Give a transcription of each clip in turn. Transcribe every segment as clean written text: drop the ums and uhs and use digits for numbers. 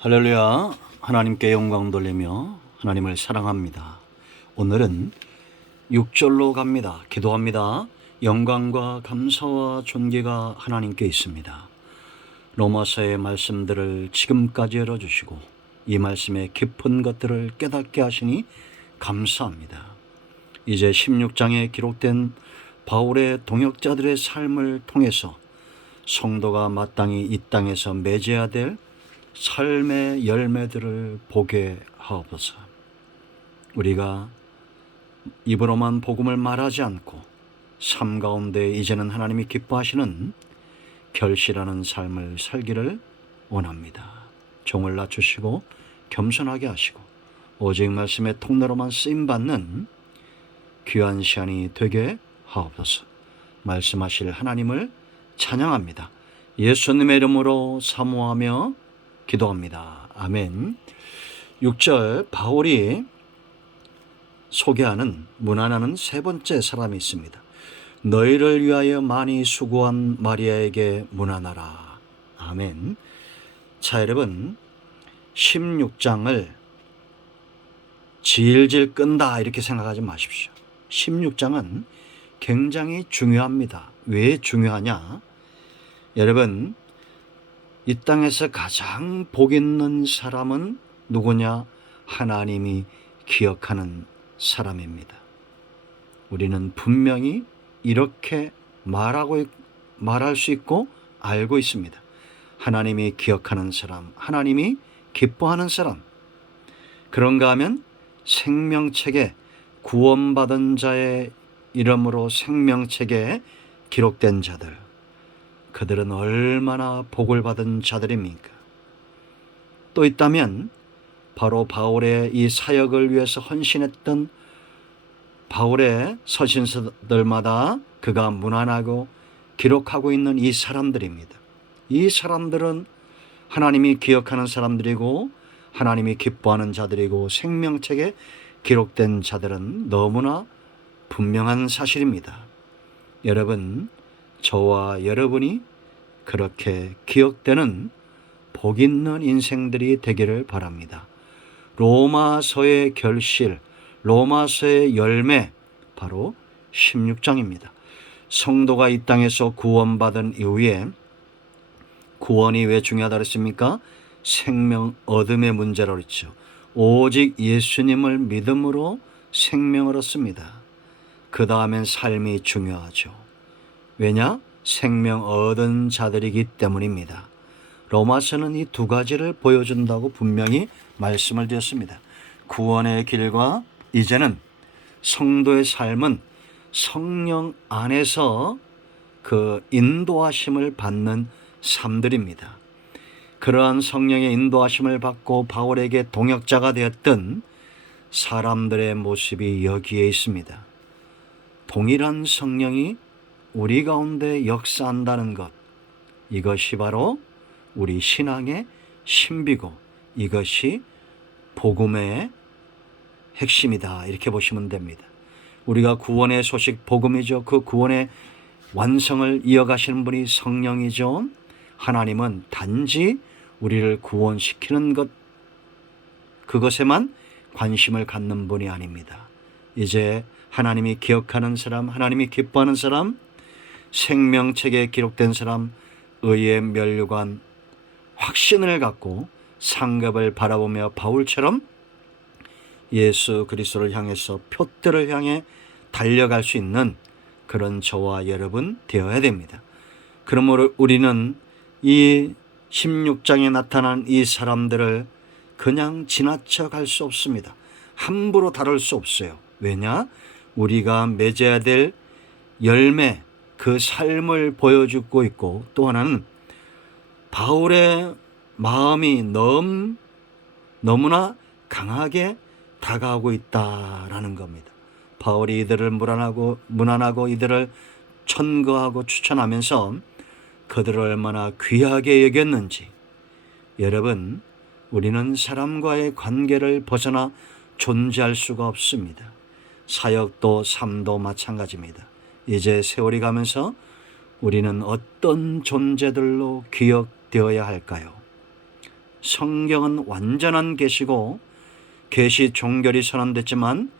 할렐루야. 하나님께 영광 돌리며 하나님을 사랑합니다. 오늘은 6절로 갑니다. 기도합니다. 영광과 감사와 존귀가 하나님께 있습니다. 로마서의 말씀들을 지금까지 열어주시고 이 말씀의 깊은 것들을 깨닫게 하시니 감사합니다. 이제 16장에 기록된 바울의 동역자들의 삶을 통해서 성도가 마땅히 이 땅에서 맺어야 될 삶의 열매들을 보게 하옵소서. 우리가 입으로만 복음을 말하지 않고 삶 가운데 이제는 하나님이 기뻐하시는 결실하는 삶을 살기를 원합니다. 종을 낮추시고 겸손하게 하시고 오직 말씀의 통로로만 쓰임받는 귀한 시간이 되게 하옵소서. 말씀하실 하나님을 찬양합니다. 예수님의 이름으로 사모하며 기도합니다. 아멘. 6절 바울이 소개하는 문안하는 세 번째 사람이 있습니다. 너희를 위하여 많이 수고한 마리아에게 문안하라. 아멘. 자, 여러분 16장을 질질 끈다 이렇게 생각하지 마십시오. 16장은 굉장히 중요합니다. 왜 중요하냐? 여러분 이 땅에서 가장 복 있는 사람은 누구냐? 하나님이 기억하는 사람입니다. 우리는 분명히 이렇게 말할 수 있고 알고 있습니다. 하나님이 기억하는 사람, 하나님이 기뻐하는 사람. 그런가 하면 생명책에 구원받은 자의 이름으로 생명책에 기록된 자들, 그들은 얼마나 복을 받은 자들입니까? 또 있다면 바로 바울의 이 사역을 위해서 헌신했던 바울의 서신서들마다 그가 문안하고 기록하고 있는 이 사람들입니다. 이 사람들은 하나님이 기억하는 사람들이고 하나님이 기뻐하는 자들이고 생명책에 기록된 자들은 너무나 분명한 사실입니다. 여러분, 저와 여러분이 그렇게 기억되는 복 있는 인생들이 되기를 바랍니다. 로마서의 결실, 로마서의 열매, 바로 16장입니다. 성도가 이 땅에서 구원받은 이후에 구원이 왜 중요하다 그랬습니까? 생명 얻음의 문제라고 그랬죠. 오직 예수님을 믿음으로 생명을 얻습니다. 그 다음엔 삶이 중요하죠. 왜냐? 생명 얻은 자들이기 때문입니다. 로마서는 이 두 가지를 보여준다고 분명히 말씀을 드렸습니다. 구원의 길과 이제는 성도의 삶은 성령 안에서 그 인도하심을 받는 삶들입니다. 그러한 성령의 인도하심을 받고 바울에게 동역자가 되었던 사람들의 모습이 여기에 있습니다. 동일한 성령이 우리 가운데 역사한다는 것, 이것이 바로 우리 신앙의 신비고 이것이 복음의 핵심이다 이렇게 보시면 됩니다. 우리가 구원의 소식 복음이죠. 그 구원의 완성을 이어가시는 분이 성령이죠. 하나님은 단지 우리를 구원시키는 것, 그것에만 관심을 갖는 분이 아닙니다. 이제 하나님이 기억하는 사람, 하나님이 기뻐하는 사람, 생명책에 기록된 사람, 의의 면류관 확신을 갖고 상급을 바라보며 바울처럼 예수 그리스도를 향해서 표대를 향해 달려갈 수 있는 그런 저와 여러분 되어야 됩니다. 그러므로 우리는 이 16장에 나타난 이 사람들을 그냥 지나쳐 갈 수 없습니다. 함부로 다룰 수 없어요. 왜냐? 우리가 맺어야 될 열매, 그 삶을 보여주고 있고, 또 하나는 바울의 마음이 너무나 강하게 다가오고 있다라는 겁니다. 바울이 이들을 문안하고 이들을 천거하고 추천하면서 그들을 얼마나 귀하게 여겼는지. 여러분, 우리는 사람과의 관계를 벗어나 존재할 수가 없습니다. 사역도 삶도 마찬가지입니다. 이제 세월이 가면서 우리는 어떤 존재들로 기억되어야 할까요? 성경은 완전한 계시고 계시 종결이 선언됐지만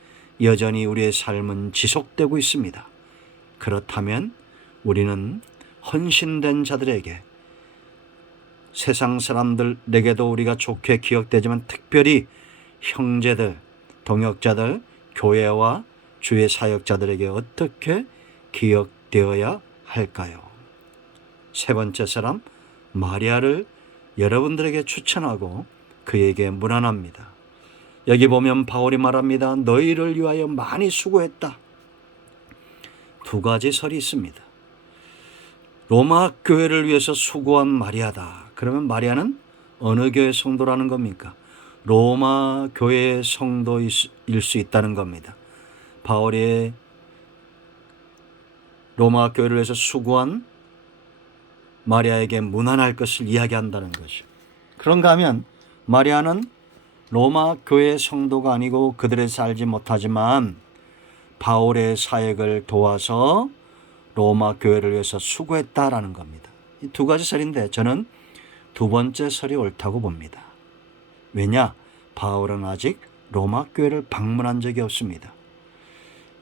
여전히 우리의 삶은 지속되고 있습니다. 그렇다면 우리는 헌신된 자들에게, 세상 사람들에게도 우리가 좋게 기억되지만 특별히 형제들, 동역자들, 교회와 주의 사역자들에게 어떻게 기억되어야 할까요? 세 번째 사람 마리아를 여러분들에게 추천하고 그에게 문안합니다. 여기 보면 바울이 말합니다. 너희를 위하여 많이 수고했다. 두 가지 설이 있습니다. 로마 교회를 위해서 수고한 마리아다. 그러면 마리아는 어느 교회 성도라는 겁니까? 로마 교회의 성도일 수 있다는 겁니다. 바울이 로마 교회를 위해서 수고한 마리아에게 문안할 것을 이야기한다는 것이죠. 그런가 하면 마리아는 로마 교회 성도가 아니고 그들에서 알지 못하지만 바울의 사역을 도와서 로마 교회를 위해서 수고했다라는 겁니다. 이 두 가지 설인데 저는 두 번째 설이 옳다고 봅니다. 왜냐? 바울은 아직 로마 교회를 방문한 적이 없습니다.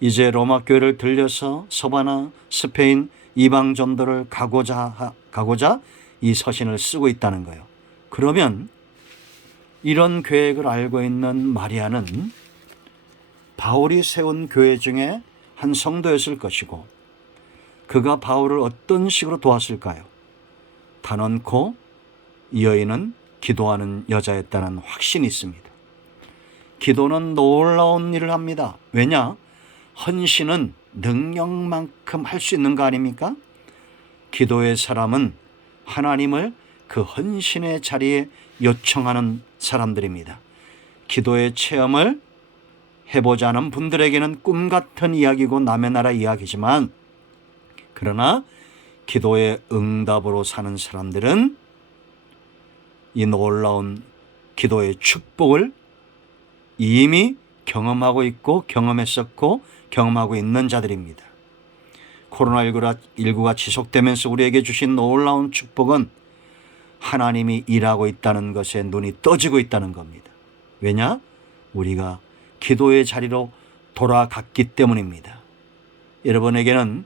이제 로마 교회를 들려서 서바나, 스페인 이방 전도를 가고자 이 서신을 쓰고 있다는 거예요. 그러면 이런 계획을 알고 있는 마리아는 바울이 세운 교회 중에 한 성도였을 것이고 그가 바울을 어떤 식으로 도왔을까요? 단언코 이 여인은 기도하는 여자였다는 확신이 있습니다. 기도는 놀라운 일을 합니다. 왜냐? 헌신은 능력만큼 할 수 있는 거 아닙니까? 기도의 사람은 하나님을 그 헌신의 자리에 요청하는 사람들입니다. 기도의 체험을 해보자 하는 분들에게는 꿈 같은 이야기고 남의 나라 이야기지만 그러나 기도의 응답으로 사는 사람들은 이 놀라운 기도의 축복을 이미 경험하고 있고 경험했었고 경험하고 있는 자들입니다. 코로나19가 지속되면서 우리에게 주신 놀라운 축복은 하나님이 일하고 있다는 것에 눈이 떠지고 있다는 겁니다. 왜냐? 우리가 기도의 자리로 돌아갔기 때문입니다. 여러분에게는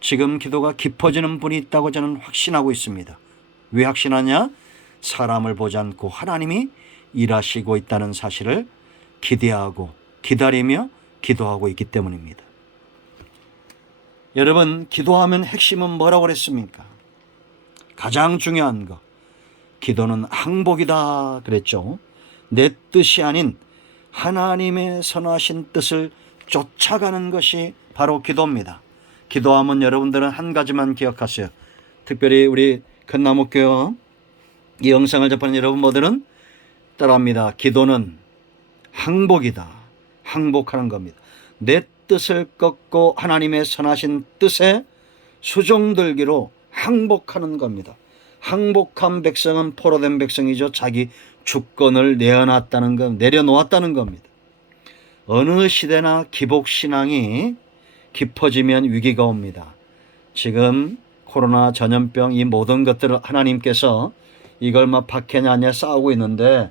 지금 기도가 깊어지는 분이 있다고 저는 확신하고 있습니다. 왜 확신하냐? 사람을 보지 않고 하나님이 일하시고 있다는 사실을 기대하고 기다리며 기도하고 있기 때문입니다. 여러분, 기도하면 핵심은 뭐라고 그랬습니까? 가장 중요한 거, 기도는 항복이다 그랬죠. 내 뜻이 아닌 하나님의 선하신 뜻을 쫓아가는 것이 바로 기도입니다. 기도하면 여러분들은 한 가지만 기억하세요. 특별히 우리 큰나무교회 이 영상을 접하는 여러분 모두는 따라합니다. 기도는 항복이다. 항복하는 겁니다. 내 뜻을 꺾고 하나님의 선하신 뜻에 수종들기로 항복하는 겁니다. 항복한 백성은 포로된 백성이죠. 자기 주권을 내려놓았다는 겁니다. 어느 시대나 기복신앙이 깊어지면 위기가 옵니다. 지금 코로나 전염병 이 모든 것들을 하나님께서 이걸 막 박해냐 아니냐 싸우고 있는데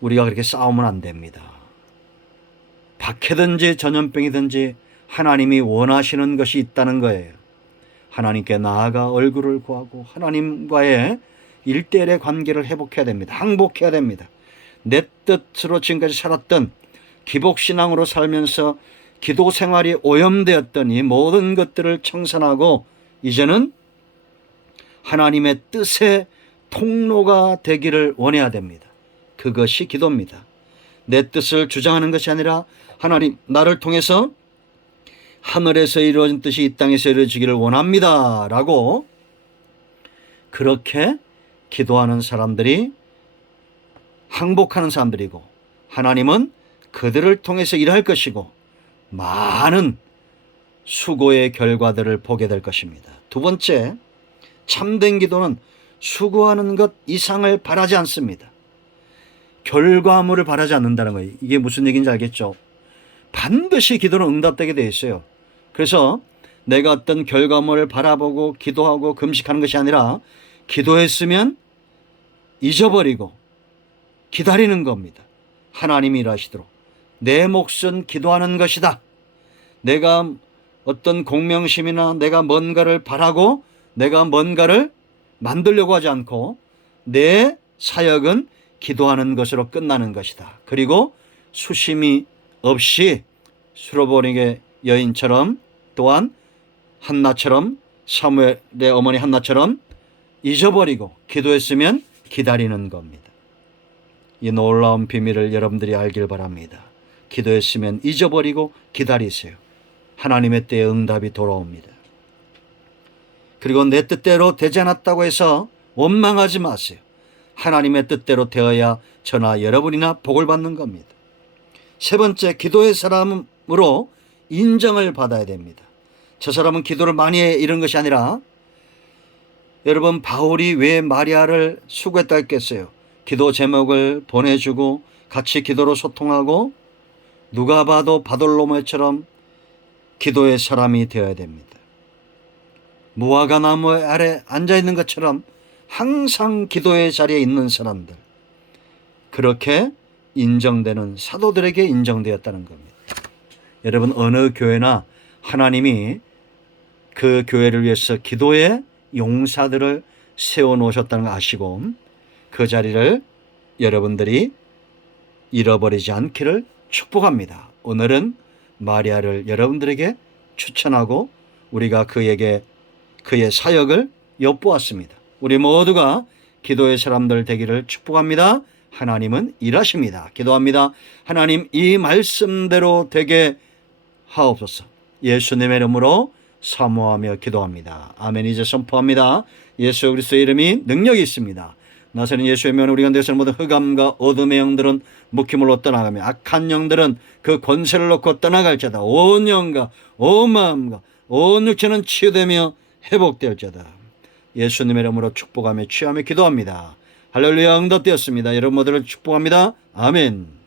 우리가 그렇게 싸우면 안 됩니다. 박해든지 전염병이든지 하나님이 원하시는 것이 있다는 거예요. 하나님께 나아가 얼굴을 구하고 하나님과의 일대일의 관계를 회복해야 됩니다. 항복해야 됩니다. 내 뜻으로 지금까지 살았던 기복신앙으로 살면서 기도 생활이 오염되었던 이 모든 것들을 청산하고 이제는 하나님의 뜻의 통로가 되기를 원해야 됩니다. 그것이 기도입니다. 내 뜻을 주장하는 것이 아니라 하나님, 나를 통해서 하늘에서 이루어진 뜻이 이 땅에서 이루어지기를 원합니다 라고 그렇게 기도하는 사람들이 항복하는 사람들이고 하나님은 그들을 통해서 일할 것이고 많은 수고의 결과들을 보게 될 것입니다. 두 번째, 참된 기도는 수고하는 것 이상을 바라지 않습니다. 결과물을 바라지 않는다는 거예요. 이게 무슨 얘기인지 알겠죠? 반드시 기도는 응답되게 되어 있어요. 그래서 내가 어떤 결과물을 바라보고 기도하고 금식하는 것이 아니라 기도했으면 잊어버리고 기다리는 겁니다. 하나님이 일하시도록. 내 몫은 기도하는 것이다. 내가 어떤 공명심이나 내가 뭔가를 바라고 내가 뭔가를 만들려고 하지 않고 내 사역은 기도하는 것으로 끝나는 것이다. 그리고 수심이 없이 수로보닉의 여인처럼 또한 한나처럼 사무엘의 어머니 한나처럼 잊어버리고 기도했으면 기다리는 겁니다. 이 놀라운 비밀을 여러분들이 알길 바랍니다. 기도했으면 잊어버리고 기다리세요. 하나님의 때에 응답이 돌아옵니다. 그리고 내 뜻대로 되지 않았다고 해서 원망하지 마세요. 하나님의 뜻대로 되어야 저나 여러분이나 복을 받는 겁니다. 세 번째, 기도의 사람으로 인정을 받아야 됩니다. 저 사람은 기도를 많이 해 이런 것이 아니라 여러분 바울이 왜 마리아를 수고했다 했겠어요? 기도 제목을 보내주고 같이 기도로 소통하고 누가 봐도 바돌로메처럼 기도의 사람이 되어야 됩니다. 무화과 나무 아래 앉아있는 것처럼 항상 기도의 자리에 있는 사람들, 그렇게 인정되는 사도들에게 인정되었다는 겁니다. 여러분 어느 교회나 하나님이 그 교회를 위해서 기도의 용사들을 세워놓으셨다는 거 아시고 그 자리를 여러분들이 잃어버리지 않기를 축복합니다. 오늘은 마리아를 여러분들에게 추천하고 우리가 그에게 그의 사역을 엿보았습니다. 우리 모두가 기도의 사람들 되기를 축복합니다. 하나님은 일하십니다. 기도합니다. 하나님 이 말씀대로 되게 하옵소서. 예수님의 이름으로 사모하며 기도합니다. 아멘. 이제 선포합니다. 예수 그리스도의 이름이 능력이 있습니다. 나서는 예수의 면 우리 가운데서 모든 흑암과 어둠의 영들은 묶임으로 떠나가며 악한 영들은 그 권세를 놓고 떠나갈지어다. 온 영과 온 마음과 온 육체는 치유되며 회복될지어다. 예수님의 이름으로 축복하며 취하며 기도합니다. 할렐루야. 응답되었습니다. 여러분 모두를 축복합니다. 아멘.